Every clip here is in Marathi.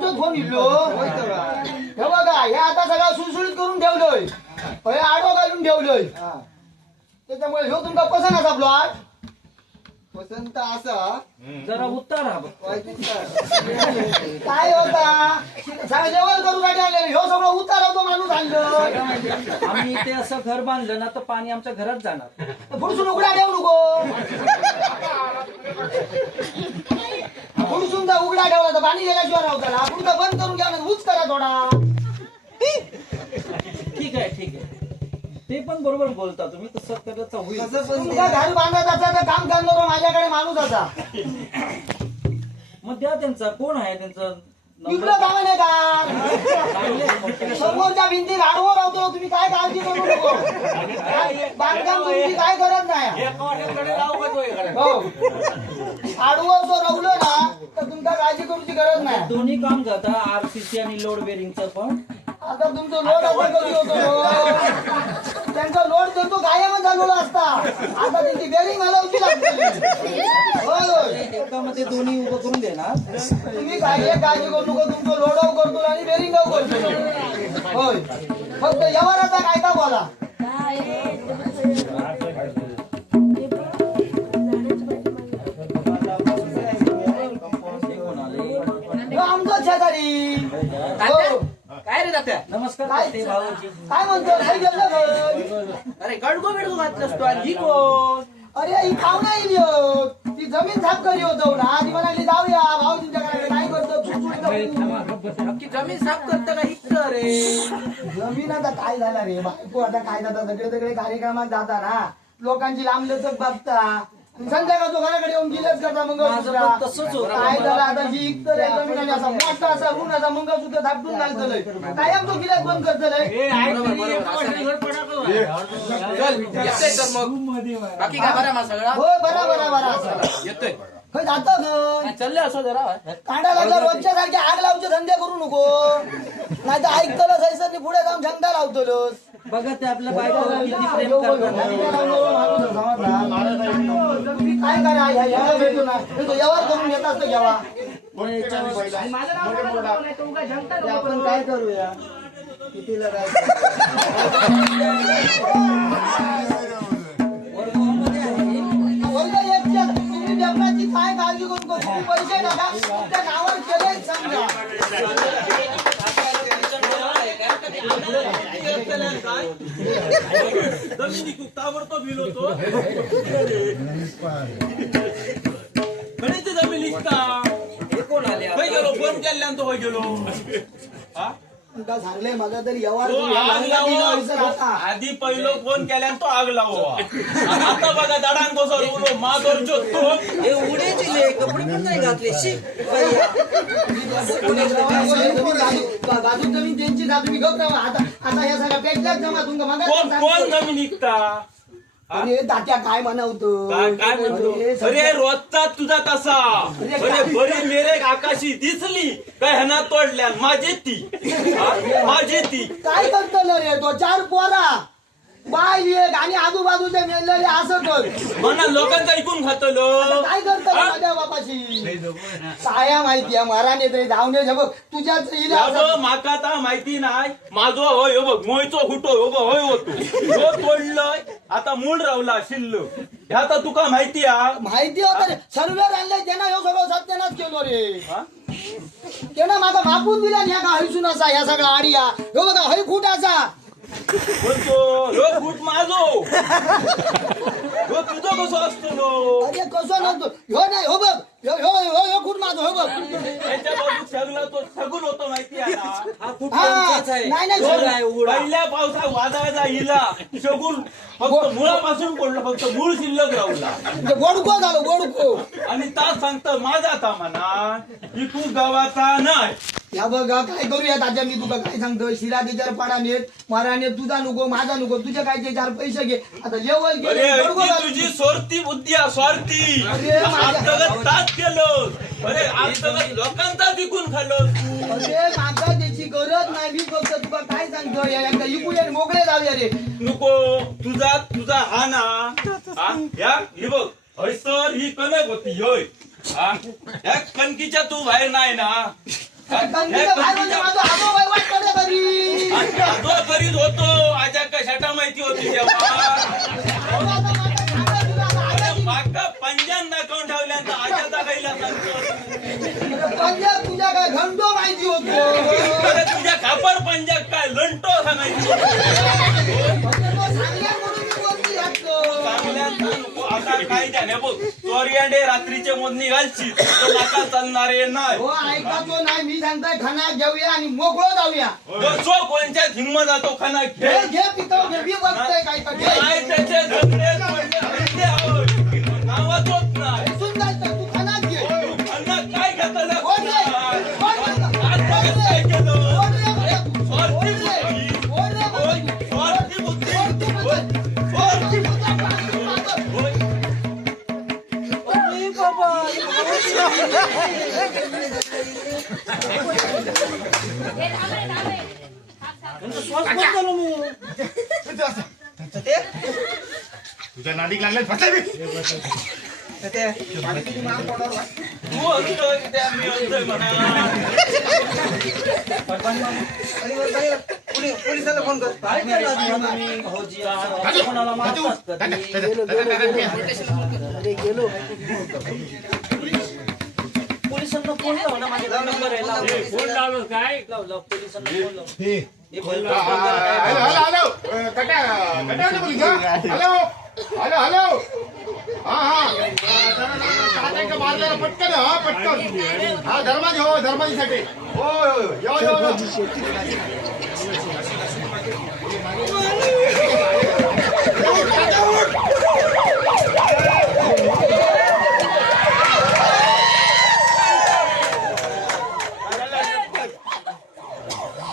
तुमचा फोन इल्लो हे बघा हे आता सगळा सुळसुळीत करून ठेवलोय हे आडो घालून ठेवलोय त्याच्यामुळे ह्यो तुमका पसंत असा प्लॉट पसंत असा जरा उत्तर हा काय होता सगळं जेवण करू गाडी आले ह्यो सगळं उतार होतो माणूस आणलं आम्ही ते असं घर बांधलं ना तर पाणी आमच्या घरात जाणार. पुढसून उघडा ठेवू नको पुढसून जर उघडा ठेवला तर पाणी गेल्याशिवाय राहताला पुढचा बंद करून घ्या ऊच करा थोडा. ठीक आहे ते पण बरोबर बोलता तुम्ही. तसं करायचं होईल. तुमचा घर बांधत असा तर काम करणार माझ्याकडे माणूस असा मग द्या त्यांचा कोण आहे त्यांचं इकडं काम नाही का समोरच्या भिंती गाडवर राहतो तुम्ही काय काळजी करू नको बांधकाम तुमची काय गरज नाही हो आडवं जो रवलं ना तर तुमका काळजी करूची गरज नाही. दोन्ही काम करता आरसीसी आणि लोड बेरिंगचं पण. आता तुमचं लोड असं कधी होतो त्यांचा लोड देतो गायब झालेला असता आता त्यांची बेरिंग हलवची लागते होय एकामध्ये दोन्ही उभं करून देणार. तुम्ही काय काळजी करू नको तुमचं लोड आव करतो आणि बेरिंग आव करतो होय फक्त यावर आता काय का बोला आमचं शेजारी काय रे दात्या नमस्कार काय ते भाऊजी. काय म्हणतो काय गेलं घर? अरे गडगो बेडगो घातलंस तू आणि ही कोण अरे ही खावना येईल ह्यो. ती जमीन साफ करी होतो ना ती म्हणाली जाऊया भाऊ तुमच्याकडे काय करतो नक्की जमीन साफ करतं का इतकं रे जमीन आता काय झाला रे बायको आता काय जाता सगळे सगळे कार्यक्रमात जाता ना लोकांची लांबलचक बघता संध्याकाळ तो घराकडे येऊन गिलच करता माझं पण तसंच होतं. काय झालं आता जी इतर जमीन असा मोठा असा ऋण असा मंगळसूत्र थापटून घालतलंय कायम तो गिलच बंद करतलंय चल येतोय तर मग बाकी काय बरा मा सगळा हो बरा बरा बरा असं येतोय खय जातं ग चाललंय असं जरा कांडा लागला रोजच्या सारखे आग लावचे धंदे करू नको नाही तर ऐकतलं सैसरनी पुढे जाऊन झंडा लावतलोस बघा ते आपल्या बायकोवर किती प्रेम तुम्ही काय करा यावर भेटू ना यावर करून घेत असतो घ्यावा आपण काय करूया कितीला काय वर्ग एकच्या तुम्ही व्यवसायाची काय काळजी करू नको तुम्ही पैसे नका तुमच्या नावावर केले समजा ताबडतोब बिल होतो जमीन निघता कोण आले होय गेलो फोन केल्यान तो होय गेलो हा सांगले माझा तरी व्यवहार तो आग लावो आधी पहिलो फोन केल्यान तो आग लावो आता बघा दडान बसवलो माधोर जोतो हे उडे दिले कपडे पण नाही घातले शी बाजू जमीन त्यांची जा तुम्ही गप राहा आता या सगळ्या पेटल्याच जमा तुमका कोण जमीन निघता अरे तात्या काय म्हणावतो काय म्हणतो अरे रोजचा तुझा तसा अरे बरी मेरे आकाशी दिसली काय ह्याना तोडल्या माझी ती काय करतो रे तो चार पोरा बाय एक आणि आजूबाजूचे मेलेले असं कर म्हणा लोकांचं ऐकून खातलो काय करतो माझ्या बापाशी काय माहिती आहे महाराणे तरी धावून बघ तुझ्याच माका ता माहिती नाही माझो होय हो बघ मोयचो हुटो हो बघ होय होतो तो तोडलंय आता मूळ रावला शिल्लक ह्या तर तुका माहिती आहे माहिती होत रे सर्व्हर आणलंय त्यांना ह्यो सगळं सत्यानाच केलो रे त्यानं माझा मापून दिला ह्या का हैसून असा ह्या सगळा आडिया ह्यो बघा हय खूट असा बोलतो ह्यो फूट माझो ह्यो तुझो कसो असतो अरे कसं नसतो ह्यो नाही हो बघ ह्यो ह्यो ह्यो ह्यो खूट माझो हो बघ त्याच्या बाजू सगळा तो सगून होतो माहिती आहे ना हा खूप हा त्यांचाच आहे. नाही नाही उघडा आहे, उघडा. पहिल्या पावसात वादळाचा हिला शगुन फक्त मुळापासून पडलं फक्त मूळ शिल्लक राहला म्हणजे गोडको झालो गोडको आणि ता सांगतं माझा आता म्हणा की तू गावाचा नाही या बघा काय करूया तात्या मी तुका काय सांगतो शिरा तिच्यावर पाडा नेत माराने तुझा नको माझा नको तुझ्या काय ते 4 पैसे घे आता लेवल अरे ती तुझी स्वार्थी बुद्धी आहे, स्वार्थी अरे माझ्या- आजतगत तास केलं अरे आजतगत लोकांचा विकून खाल्लो अरे माका त्याची गरज नाही मी फक्त तुका काय सांगतो या एकदा इकडे मोकळे जाऊया रे नको तुझा हा ना हा या हे बघ हयसर ही कणक होती होय हा या कणकीच्या तू बाहेर नाही ना गंगेच्या बाहेर म्हणजे माझं आजोबा वाटतं घरी. आजो करीत होतो आजा कशाटा माहिती होती तेव्हा माका पंजाब दाखवून ठेवल्यानंतर आजा दाखवायला सांगतो पंजाब तुझ्या काय घंटो माहिती होतो. अरे तुझ्या खापर पंजाब काय लंटो सांगायची म्हणजे तो सांगल्या म्हणून मी बोलती घातलो. चांगल्यानं नको. आता काय त्याने बघ चोरियांडे रात्रीचे मोजणी घालची तर नाका चालणारे नाही हो ऐका तो नाही मी सांगताय खाना घेऊया आणि मोकळं जाऊया. जो कोणच्यात हिंमत जातो खाना घे घे घे पितो घे मी बघतोय काय का घे. काय त्याचे झगडे तोडले नावाच होत नाही सुंदर तर तू खाना घे. अन्न काय घेतलं कोण रे? कोण रे? काय केलं कोण रे मला तू? स्वार्थी कोण रे? बुद्धी. कोण रे मला तू? स्वार्थी बुद्धी. स्वार्थी बुद्धी. स्वार्थी बुद्धी. अरे बाबा त्यांचा श्वास बंद झाला मग. तुझ्या नाडीक लागले फसले मी. तू असतोय त्या मी असतोय म्हणा पोलिसाला फोन कर. काय केलं तुम्ही भाऊजी असं कोणाला मारतात पोलिसांना फोन लाव ना माझ्याकडे नंबर आहे फोन लावलं काय लाव पोलिसांना फोन लाव हे हॅलो हॅलो हॅलो कट्या कट्या बोल हॅलो हॅलो हॅलो हा हा मारलेला पटकन हा पटकन हा धर्माजी हो धर्माजीसाठी हो यो यो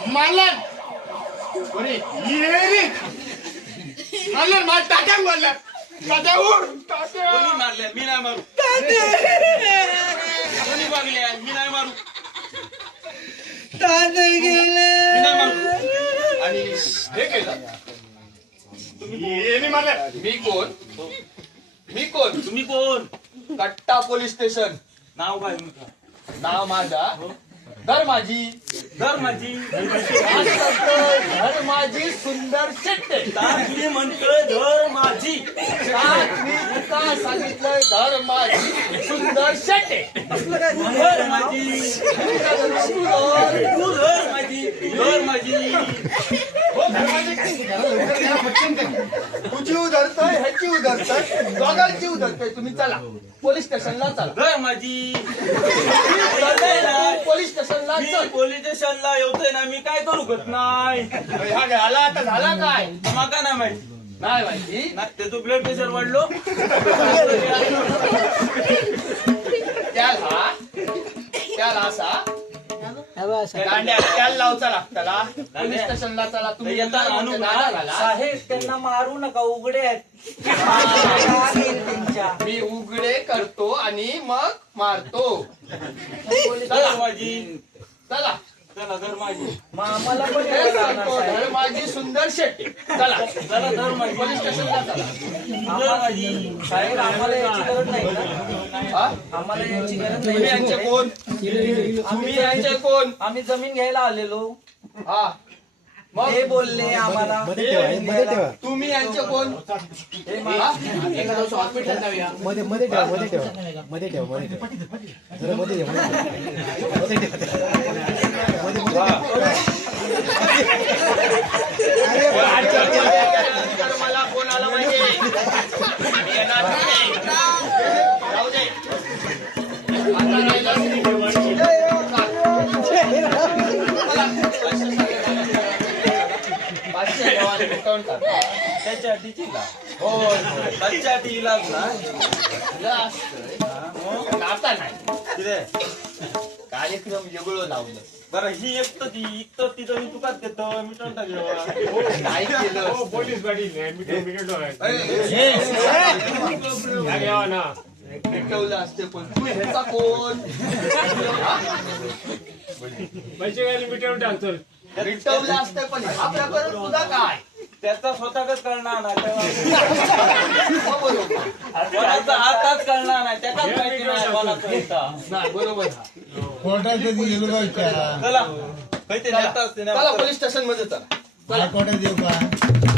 मारलं कोणी ये मारलं मार टाट्या मारलं कोणी मारल्या मी नाही मारू कोणी मारल्या मी नाही मारू मी नाही मारू आणि हे केलं ये मारलं मी कोण तुम्ही कोण कट्टा पोलीस स्टेशन नाव काय तुमचं नाव माझा धर्माजी धर्माजी धर्माजी सुंदर शेट्टे मी म्हणतोय धर्माजी मी तुका सांगितलं धर्माजी सुंदर शेट्टे धर्माजी तू धर्माजी धर्माजी तुझी उधरतोय ह्याची उधरतोय दोघांची उधरतोय तुम्ही चला पोलीस स्टेशनला चला धर्माजी पोलीस स्टेशनला मी चल पोलीस स्टेशनला येतोय ना मी काय करू शकत नाही हा झाला आता झाला काय माका नाही माहिती नाही माहिती ना त्याचं ब्लड प्रेशर वाढलो त्याला असा गांड्या त्याला लावचा लागताला पोलीस स्टेशनला चला तुम्ही येताना आणू दादा घाला. साहेब त्यांना मारू नका उघडे आहेत त्यांच्या मी उघडे करतो आणि मग मारतो धर्माजी चला चला धर्माजी मग आम्हाला पण हे यावं लागणार सांगतो साहेब. धर्माजी सुंदर शेट्टी चला चला धर्माजी पोलीस स्टेशनला चला धर्माजी साहेब आम्हाला याची गरज नाही ना हा? आम्हाला याची गरज तुम्ही यांचे नाही कोण तुम्ही यांचे कोण आम्ही जमीन घ्यायला आलेलो हा मग हे बोलले आम्हाला जमीन घ्यायला. तुम्ही यांचे कोण हे मा- हॉस्पिटल जाऊया मध्ये ठेवा मध्ये ठेवा मध्ये ठेवा जरा मध्ये मला फोन आला पाहिजे मी येणार नाही. जाऊ दे. आता पाचशे देवाने भेटवून टाक. त्याच्या टीचीला होय त्याच्या टीला ना आता नाही किती कार्यक्रम वेगळं लावलं बरं ही एकतं ती जमीन तुकाच देतो मिटून टाकेवा काय केलं पोलीस गाडी ना भेटवलं असते पण तू ह्याचा कोण पैसे गाडी मिटवून टाकतो भेटवलं असते पण हा प्रकार तुझा काय त्याचा स्वतःच कळणार नाही हो, बरोबर कोणाचा हातच कळणार नाही त्याचाच माहिती नाही कोणाचा होता नाही बरोबर हा कोर्टात कधी गेलो का विचार चला काहीतरी नेता असते ना चला पोलीस स्टेशन मध्ये चला कोर्टात येऊ का